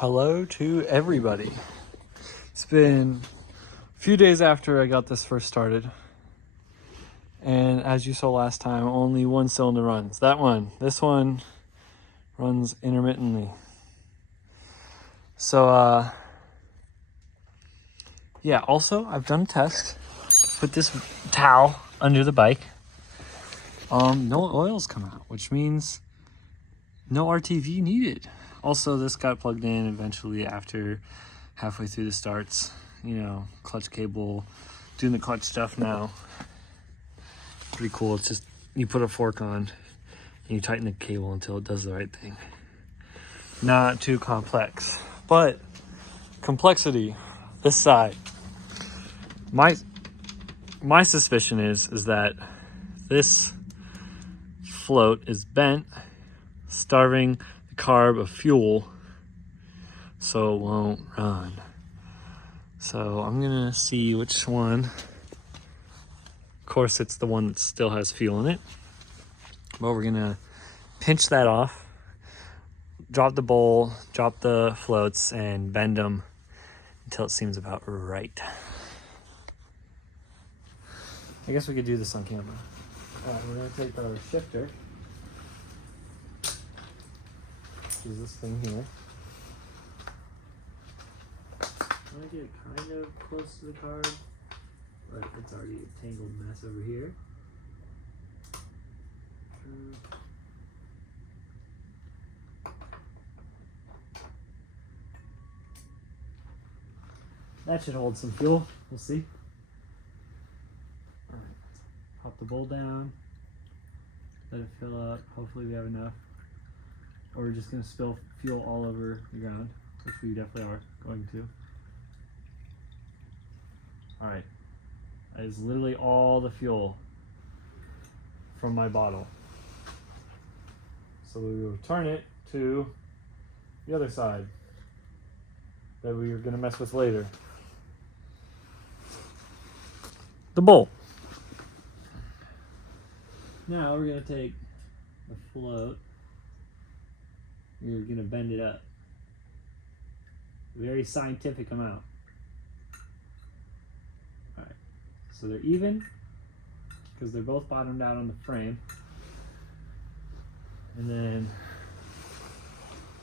Hello to everybody. It's been a few days after I got this first started. And as you saw last time, only one cylinder runs. This one runs intermittently. So, yeah, also I've done a test. Put this towel under the bike. No oils come out, which means no RTV needed. Also, this got plugged in eventually after halfway through the starts. You know, clutch cable, doing the clutch stuff now. Pretty cool. It's just, you put a fork on and you tighten the cable until it does the right thing. Not too complex, but complexity, this side. My suspicion is that this float is bent, starving the carb of fuel, so it won't run. So I'm gonna see which one. Of course, it's the one that still has fuel in it. But we're gonna pinch that off, drop the bowl, drop the floats, and bend them until it seems about right. I guess we could do this on camera. We're gonna take our shifter, which is this thing here. I'm gonna get it kind of close to the carb, but it's already a tangled mess over here. That should hold some fuel. We'll see. All right, pop the bowl down. Let it fill up. Hopefully we have enough. Or we're just gonna spill fuel all over the ground, which we definitely are going to. All right, that is literally all the fuel from my bottle. So we will turn it to the other side that we are gonna mess with later. The bowl. Now we're gonna take the float. We're gonna bend it up. Very scientific amount. All right, so they're even because they're both bottomed out on the frame. And then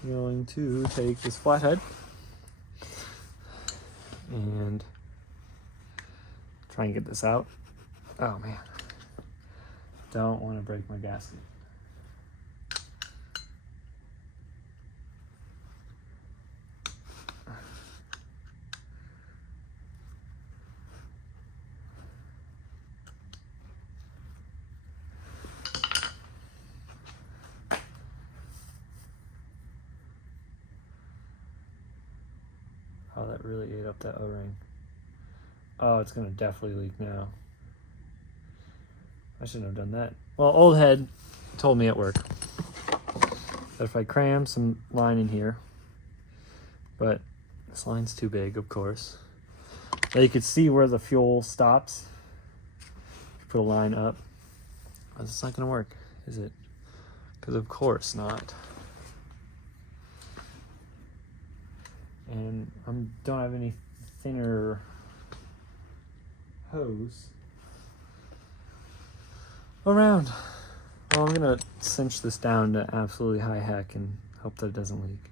I'm going to take this flathead and try and get this out. Oh man, don't want to break my gasket. Oh, that really ate up that O-ring. Oh, it's gonna definitely leak now. I shouldn't have done that. Well, old head told me at work that if I cram some line in here, but this line's too big, of course. Now you could see where the fuel stops. Put a line up. Oh, it's not gonna work, is it? Because of course not. And I don't have any thinner hose around. Well, I'm gonna cinch this down to absolutely high heck and hope that it doesn't leak.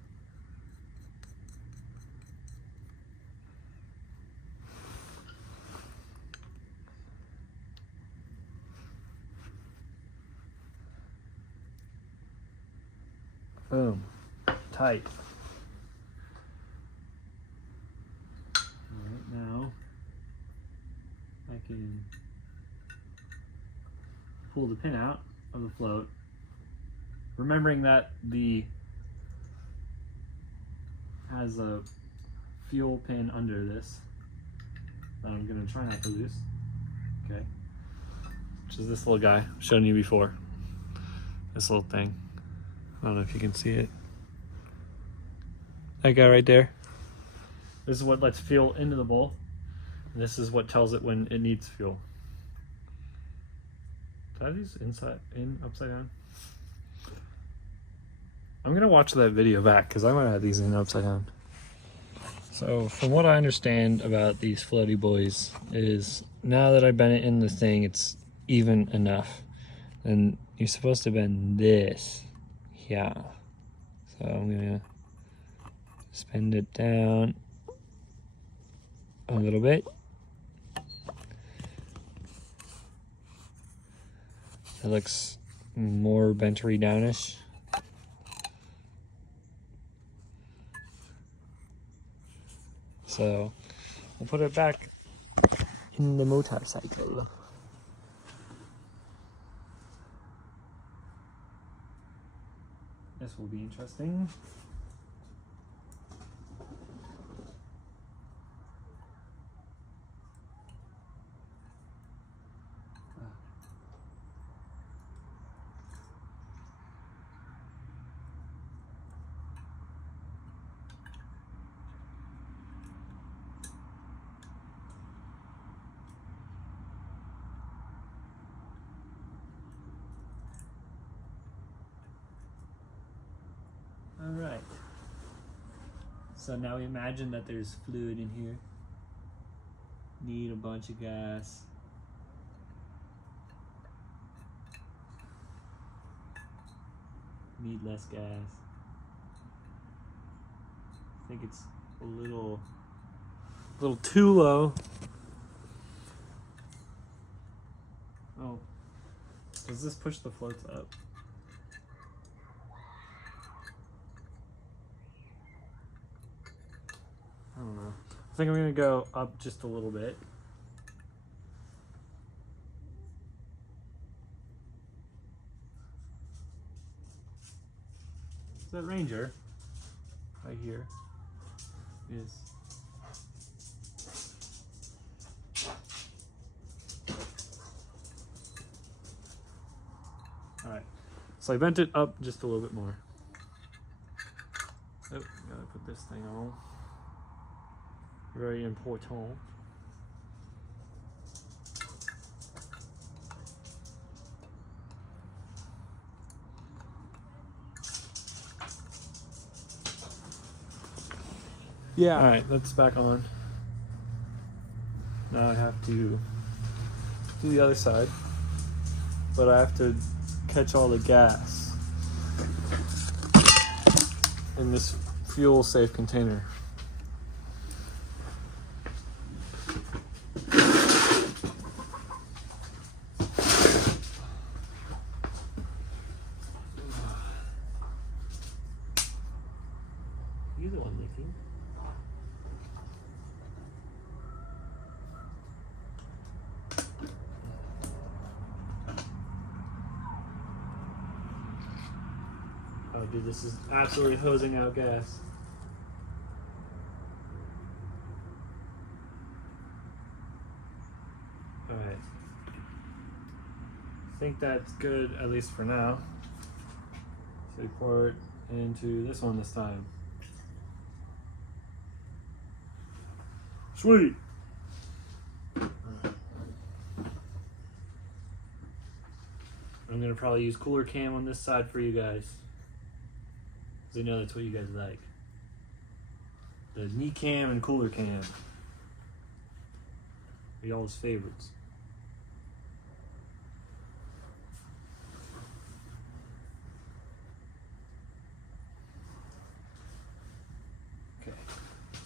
Boom. Tight. Now I can pull the pin out of the float, remembering that the has a fuel pin under this that I'm gonna try not to lose. Okay, which is this little guy I've shown you before. This little thing. I don't know if you can see it. That guy right there. This is what lets fuel into the bowl. And this is what tells it when it needs fuel. Did I have these upside down? I'm gonna watch that video back because I might have these in upside down. So from what I understand about these floaty boys is now that I've been in the thing, it's even enough. And you're supposed to bend this. Yeah. So I'm gonna spin it down a little bit. It looks more bentery downish. So we'll put it back in the motorcycle. This will be interesting. All right. So now imagine that there's fluid in here. Need a bunch of gas. Need less gas. I think it's a little too low. Oh, does this push the floats up? I don't know. I think I'm gonna go up just a little bit. So that Ranger right here is all right. So I bent it up just a little bit more. Oh, gotta put this thing on. Very important. Yeah. All right, that's back on. Now I have to do the other side, but I have to catch all the gas in this fuel-safe container. You're the one leaking. Oh, dude, this is absolutely hosing out gas. All right. I think that's good, at least for now. So we pour it into this one this time. Sweet. I'm gonna probably use cooler cam on this side for you guys, because I know that's what you guys like. The knee cam and cooler cam. Be y'all's favorites. Okay,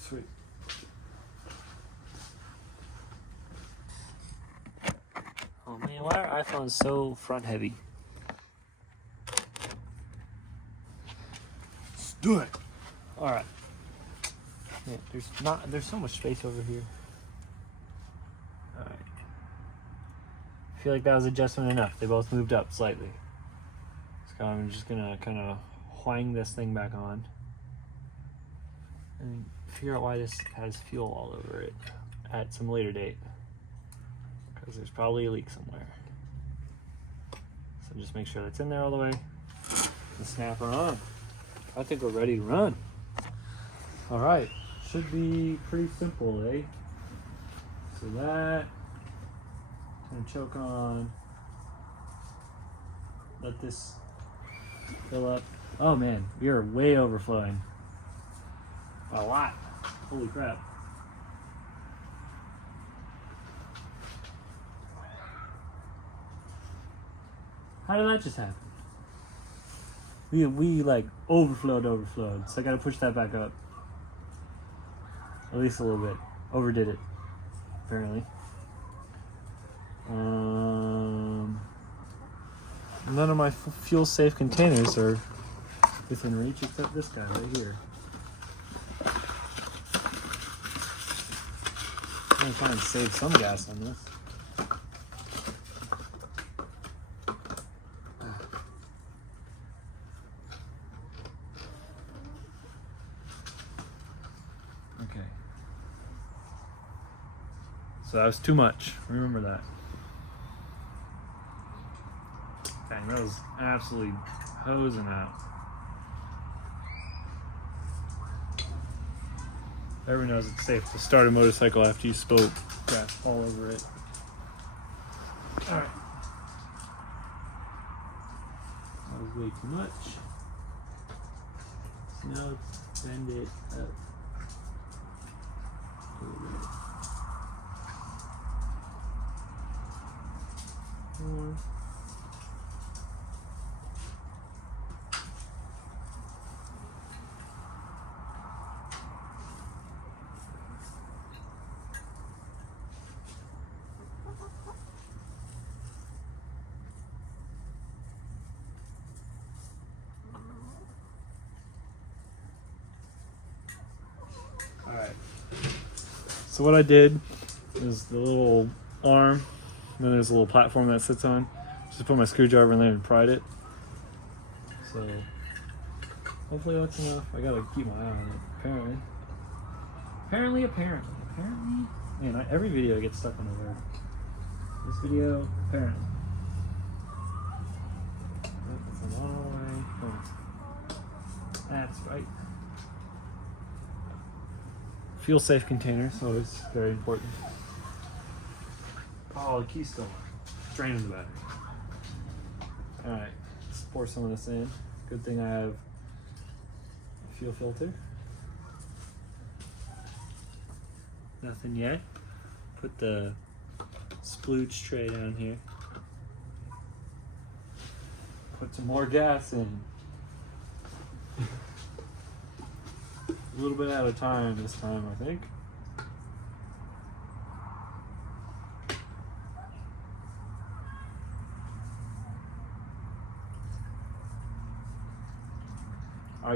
sweet. Oh man, why are iPhones so front heavy? Let's do it. All right. Yeah, there's so much space over here. All right. I feel like that was adjustment enough. They both moved up slightly. So I'm just gonna kind of whang this thing back on and figure out why this has fuel all over it at some later date. Because there's probably a leak somewhere. So just make sure that's in there all the way and snap her on. I think we're ready to run. All right, should be pretty simple, eh? So that, gonna choke on, let this fill up. Oh man, we are way overflowing. A lot. Holy crap. How did that just happen? We like overflowed. So I gotta push that back up. At least a little bit. Overdid it, apparently. None of my fuel safe containers are within reach except this guy right here. I'm gonna try and save some gas on this. Okay. So that was too much. Remember that. Dang, that was absolutely hosing out. Everyone knows it's safe to start a motorcycle after you spill gas all over it. Alright. That was way too much. So now let's bend it up a little bit. More. Alright, so what I did is the little arm, and then there's a little platform that sits on. Just put my screwdriver in there and pried it. So hopefully that's enough. I gotta keep my eye on it, apparently. Man, every video gets stuck on the word. This video, apparently. That's a long way. That's right. Fuel safe container, so it's very important. Oh, the key's still on. It's draining the battery. Alright, let's pour some of this in. Good thing I have a fuel filter. Nothing yet. Put the splooge tray down here. Put some more gas in. A little bit at a time this time, I think.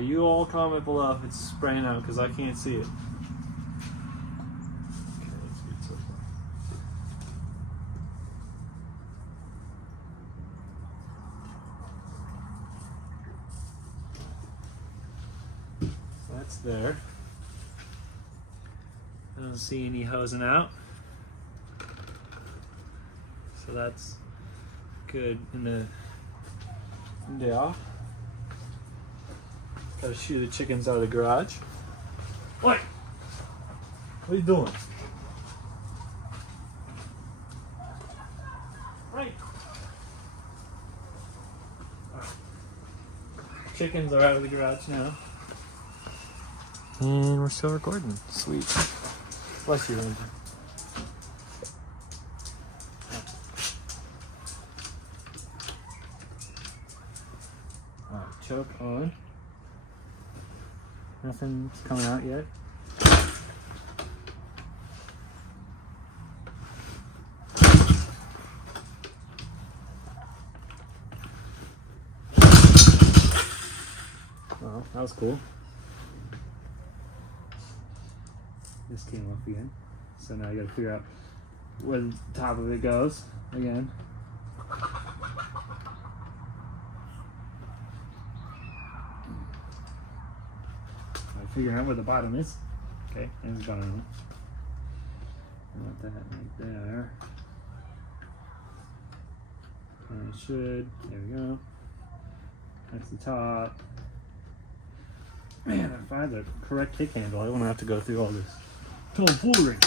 You all comment below if it's spraying out because I can't see it. Okay, that's good so far. So that's there. I don't see any hosing out. So that's good in the off. Gotta shoo the chickens out of the garage. What? What are you doing? Right. Right. Chickens are out of the garage now. And we're still recording. Sweet. Bless you, Ranger. Alright, choke on. Nothing's coming out yet. Well, that was cool. This came off again. So now I gotta figure out where the top of it goes again. Figuring out where the bottom is. Okay, and it's gone on. I want that right there. And it should. There we go. That's the top. Man, if I had the correct kick handle, I wouldn't have to go through all this tomfoolery.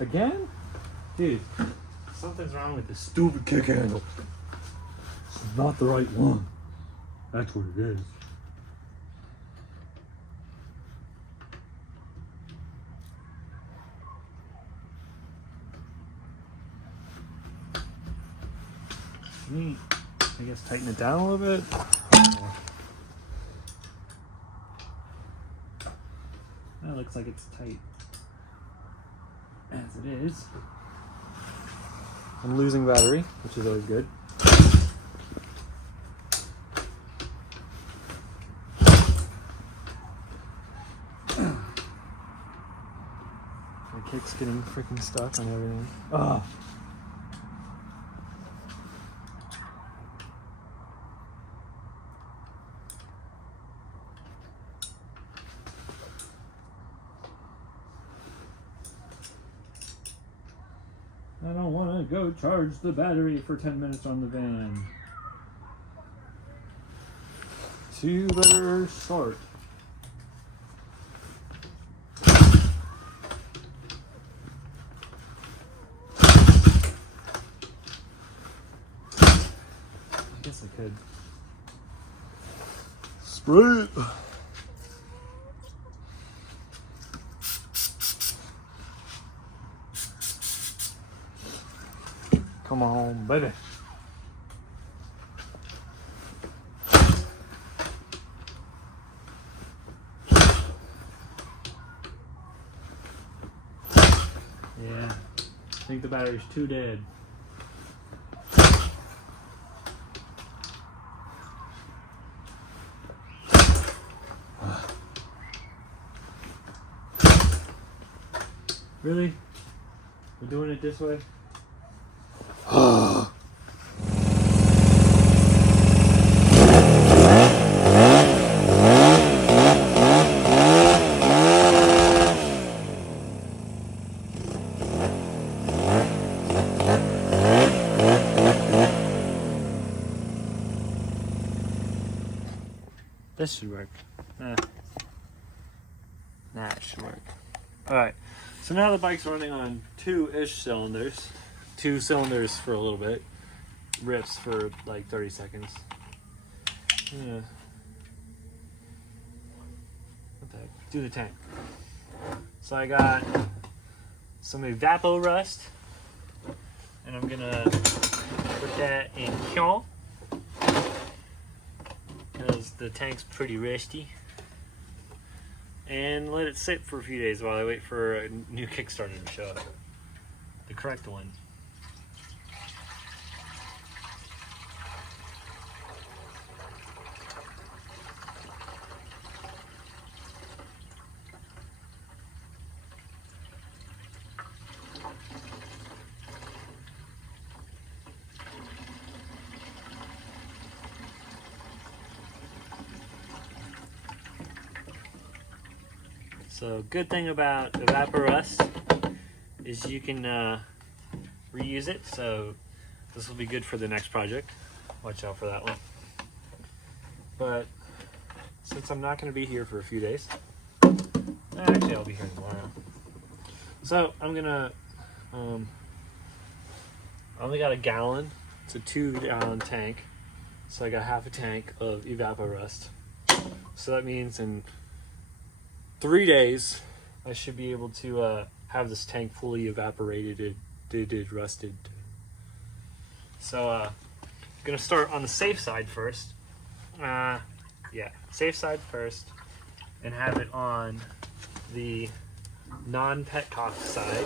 Again? Dude, something's wrong with this stupid kick handle. It's not the right one. That's what it is. Neat. I guess tighten it down a little bit. That looks like it's tight. As it is. I'm losing battery, which is always good. My kick's getting freaking stuck on everything. Ugh. I don't want to go charge the battery for 10 minutes on the van. Tubular short. I guess I could spray it. Come on, baby. Yeah, I think the battery's too dead. Really? We're doing it this way? This should work. That should work. Alright, so now the bike's running on 2-ish cylinders. 2 cylinders for a little bit. Rips for like 30 seconds. Yeah. What the heck? Do the tank. So I got some Evapo Rust. And I'm gonna put that in Kion. Because the tank's pretty rusty. And let it sit for a few days while I wait for a new Kickstarter to show up. The correct one. So good thing about Evapo Rust is you can reuse it, so this will be good for the next project. Watch out for that one. But since I'm not going to be here for a few days, actually I'll be here tomorrow. So I'm gonna, I only got a gallon. It's a 2-gallon tank, so I got half a tank of Evapo Rust. So that means in 3 days, I should be able to have this tank fully evaporated, rusted. So, I'm gonna start on the safe side first. Yeah, safe side first, and have it on the non-petcock side.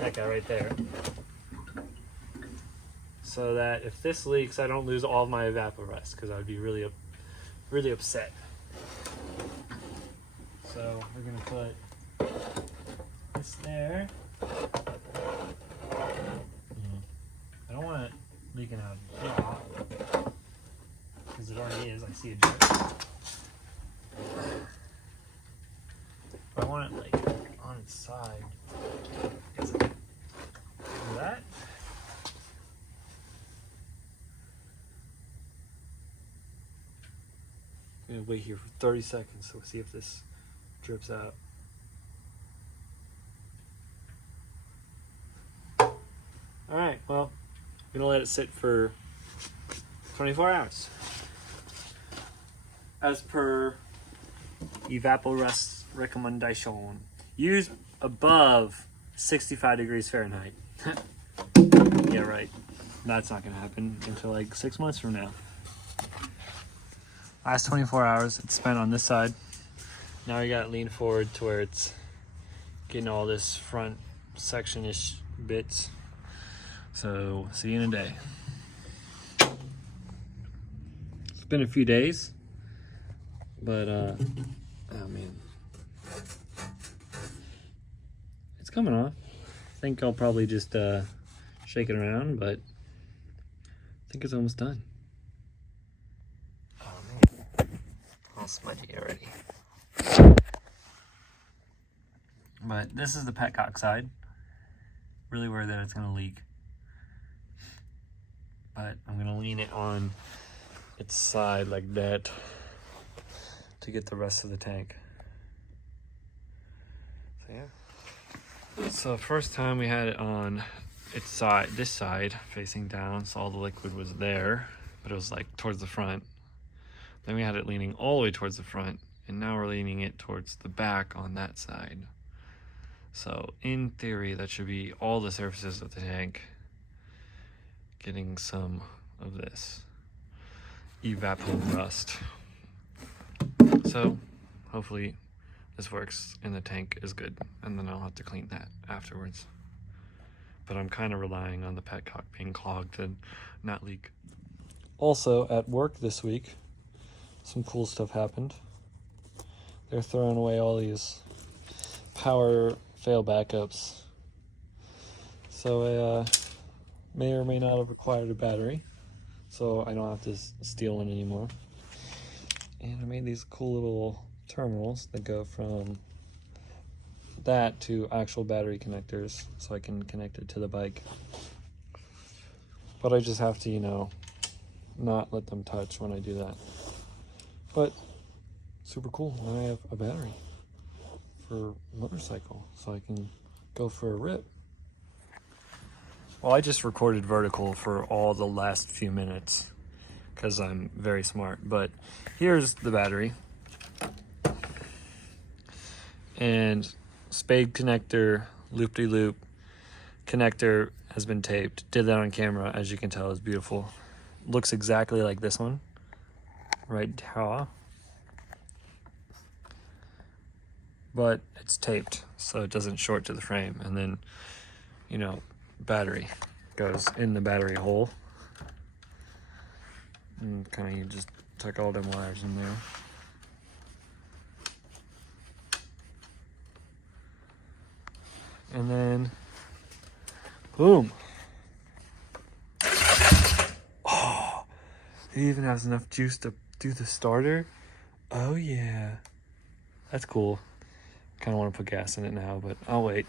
That guy right there. So that if this leaks, I don't lose all of my Evapo Rust, because I would be really upset. So we're gonna put this there. I don't want it leaking out of the jaw, because it already is. I see a drip. But I want it like on its side. Is it that? I'm gonna wait here for 30 seconds, so we'll see if this drips out. All right, well, I'm gonna let it sit for 24 hours. As per evaporest recommendation, use above 65 degrees Fahrenheit. Yeah, right. That's not gonna happen until like 6 months from now. Last 24 hours it's spent on this side. Now we got lean forward to where it's getting all this front section-ish bits. So see you in a day. It's been a few days, but oh man, it's coming off. I think I'll probably just shake it around, but I think it's almost done. Oh man, all smudgy already. But this is the petcock side. Really worried that it's gonna leak. But I'm gonna lean it on its side like that to get the rest of the tank. So yeah. So first time we had it on its side, this side facing down, so all the liquid was there, but it was like towards the front. Then we had it leaning all the way towards the front, and now we're leaning it towards the back on that side. So in theory, that should be all the surfaces of the tank getting some of this evaporust. So hopefully this works and the tank is good, and then I'll have to clean that afterwards. But I'm kind of relying on the petcock being clogged and not leak. Also at work this week, some cool stuff happened. They're throwing away all these power fail backups. So I may or may not have acquired a battery, so I don't have to steal one anymore. And I made these cool little terminals that go from that to actual battery connectors, so I can connect it to the bike. But I just have to, you know, not let them touch when I do that. But super cool. Now I have a battery for a motorcycle, so I can go for a rip. Well, I just recorded vertical for all the last few minutes because I'm very smart, but here's the battery. And spade connector, loop-de-loop connector has been taped. Did that on camera, as you can tell, is beautiful. Looks exactly like this one, right here. But it's taped, so it doesn't short to the frame. And then, you know, battery goes in the battery hole. And kind of you just tuck all them wires in there. And then, boom. Oh, it even has enough juice to do the starter. Oh yeah, that's cool. Kind of want to put gas in it now, but I'll wait.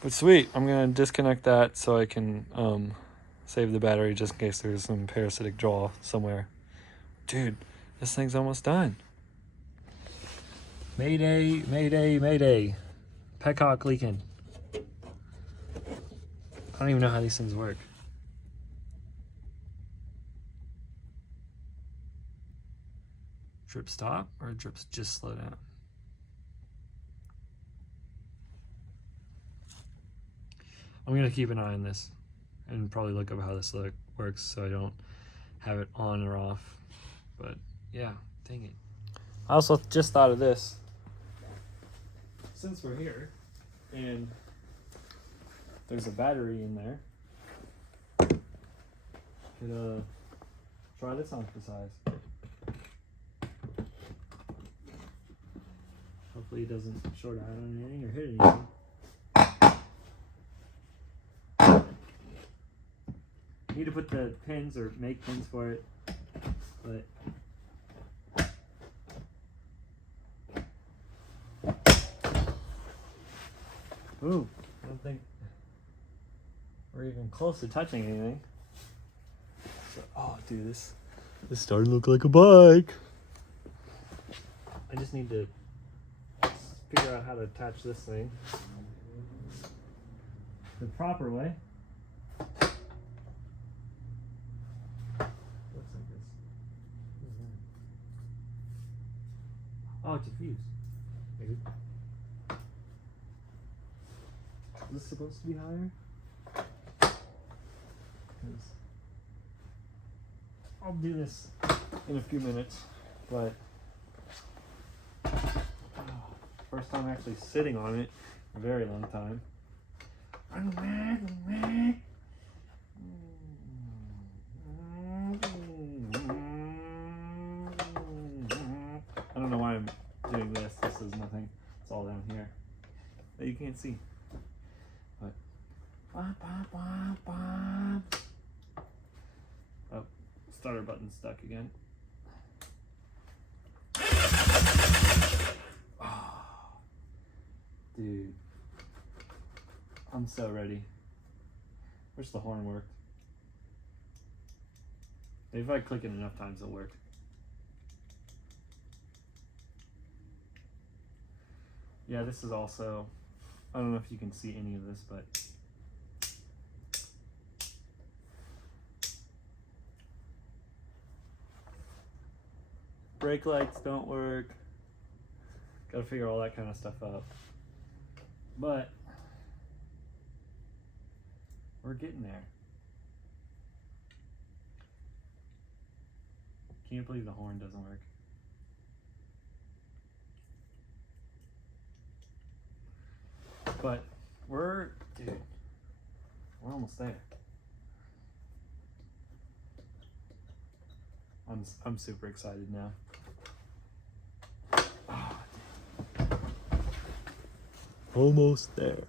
But sweet, I'm gonna disconnect that so I can save the battery just in case there's some parasitic draw somewhere. Dude, this thing's almost done. Mayday, mayday, mayday. Petcock leaking. I don't even know how these things work. Drip stop or drips just slow down? I'm gonna keep an eye on this and probably look up how this works so I don't have it on or off. But yeah, dang it. I also just thought of this. Since we're here and there's a battery in there, could try this on for size. Hopefully it doesn't short out on anything or hit anything. Need to put the pins or make pins for it, but ooh, I don't think we're even close to touching anything. So, oh, dude, this starting to look like a bike. I just need to figure out how to attach this thing. the proper way. Looks like this. Oh, it's a fuse. Maybe. Is this supposed to be higher? 'Cause I'll do this in a few minutes, but first time actually sitting on it in a very long time. I don't know why I'm doing this. This is nothing. It's all down here that you can't see. But oh, starter button stuck again. Oh, dude, I'm so ready. Wish the horn worked. Maybe if I click it enough times, it'll work. Yeah, this is also, I don't know if you can see any of this, but brake lights don't work. Gotta figure all that kind of stuff out. But we're getting there. Can't believe the horn doesn't work. But we're almost there. I'm super excited now. Oh, almost there.